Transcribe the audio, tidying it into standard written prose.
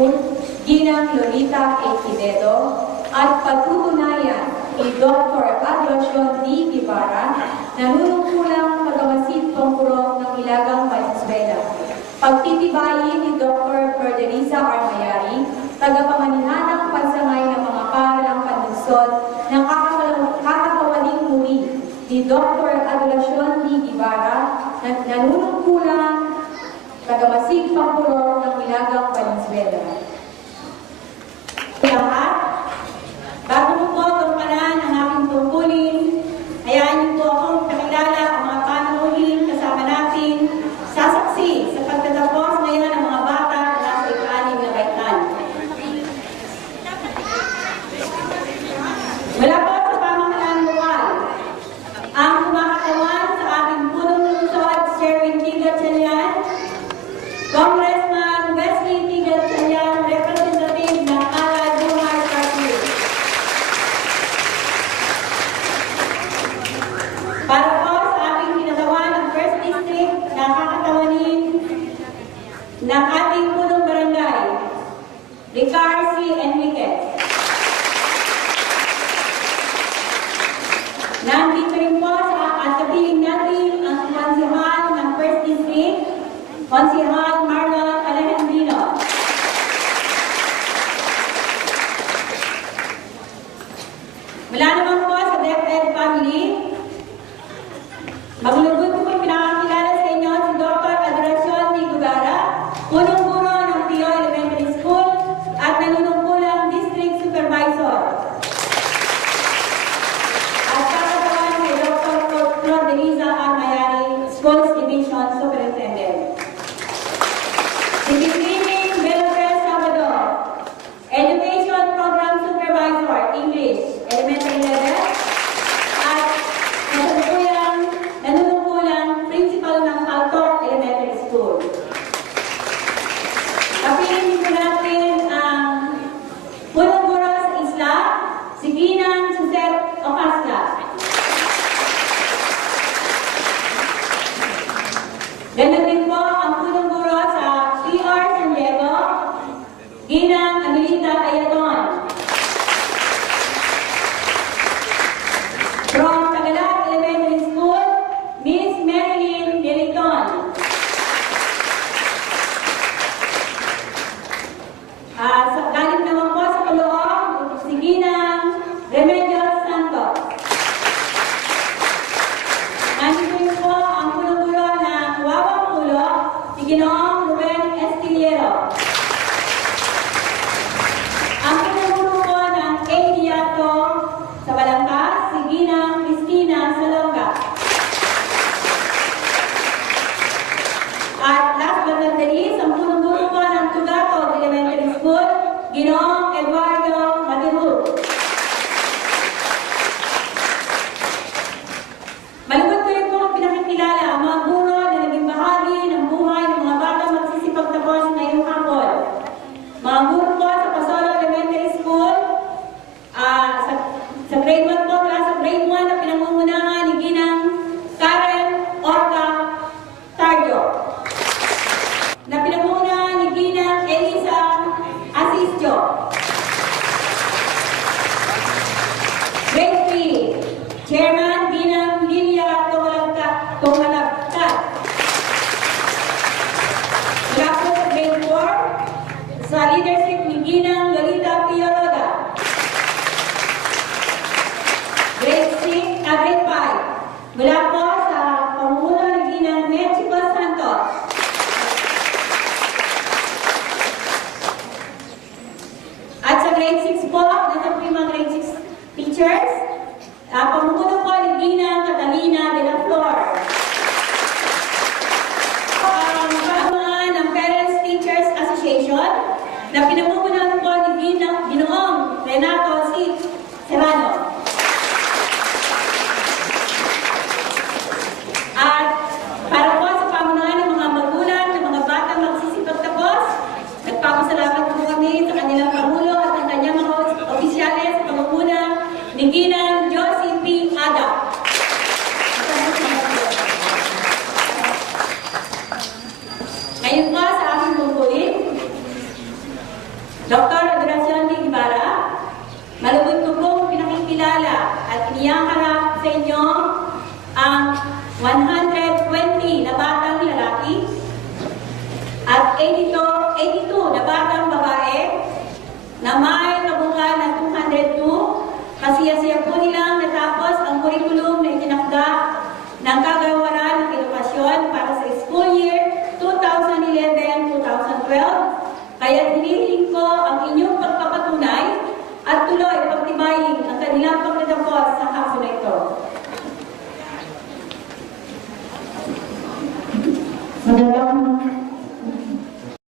School, Ginang Lolita A. Quivedo, at patutunayan ni Dr. Adoracion D. Guevara, nanunungkulang tagamasid pangpurok ng Ilagang Valenzuela. Pagtitibayin ni Dr. Ferdeliza R. Mayari, tagapamanihan ng pagsangay ng mga paralang panlunsod ng kakawaling muli ni Dr. Adoracion D. Guevara, nanunungkulang tagamasid pangpurok ng Ilagang Valenzuela. Lahat, bago mo po tumpanan ang aking tungkulin, hayaan niyo po akong pakilala ang mga panuhin kasama natin sasaksi sa pagtatapos ngayon ng mga bata na nasa ika-6 na baitan. Mula po sa pamahalaan lokal, ang kumakatawan sa ating punong lungsod, Sherwin T. Gatchalian, Congressman Wesley T. Gatchalian, representative ng Allied Bumar Party. Para po sa ating kinatawan ng First District na kakatawanin ng ating punong barangay, Ricard C. Enriquez. Nandito rin po at kapiling natin ang konsehal ng First District, Konsehal Marlon Alejandrino. Mula naman po sa DepEd family, maglulugod po pinakakilala sa inyo si Dr. Adoracion D. Guevara, punong guro ng Pio Elementary School at nanunungkulang District Supervisor. At kakatawan kay Dr. Ferdeliza R. Mayari, Schools Division Superintendent. Si Pipining Belabel Salvador, Education Program Supervisor, English, Elementary Level, at nanunungkulang Principal ng Caltoc Elementary School. Kapiling din po natin ang punong guro sa isla, si Ginang Suzette Ocasla. Ganun din po ang punong guro sa PR San Diego, Ginang Amelita Ayaton. From Tagalog Elementary School, Miss Marilyn Deliton. Galing naman po sa Calooc, si Ginang Remedios Santos. Nandito rin po ang punong-gulo ng Wawang Ulo, si Ginoong Ruben Estiliero. Ang punong-gulo po ng Ejiato sa Balangkas, si Ginang Cristina Salonga. At last but not the least, ang punong-gulo po ng Tugatog Elementary School, Ginoong Eduardo Matiru. Malugod ko rin po ang pinakikilala ang mga guro na naging bahagi ng buhay ng mga batang magsisipagtapos ngayong hapon. Mga guro po sa Pasolo Elementary School, sa grade 1 po, klase grade 1 na pinangungunahan ni Ginang Karen Orca Tarjo. Na pinangungunahan ni Ginang Elisa Asisio. Grade 3, Chairman Ginang Lilia Tumalagkat. Mula po sa grade 4, sa leadership ni Ginang Lolita Pioroda. Grade 5, mula po sa pamumuno ni Ginang Mexico Santos. At sa grade 6 po, nasa po yung mga grade 6 teachers, pamumuno po ni Ginang Catalina de la Flor. Ang pamamunuan ng Parents Teachers Association, na pinamumunuan po ni Ginoong Renato C. Serrano. At para po sa pamunuan ng mga magulang ng mga batang magsisipagtapos, nagpapasalamat po kami sa kanilang Pangulo at ang kanyang mga opisyales sa pamumuna ni Ginang Josie P. Ada. Ngayon po sa aking tungkulin, Dr. Adoracion D. Ibarra, malugod ko pong pinakikilala at iniyakarap sa inyo ang 120 na batang lalaki at 82 na batang babae na may kabuuan ng 202. Kasiya-siya po nilang natapos ang kurikulum na itinakda ng Kagawaran ng Edukasyon para sa school year 2011-2012. Kaya hinihiling ko ang inyong pagpapatunay at tuloy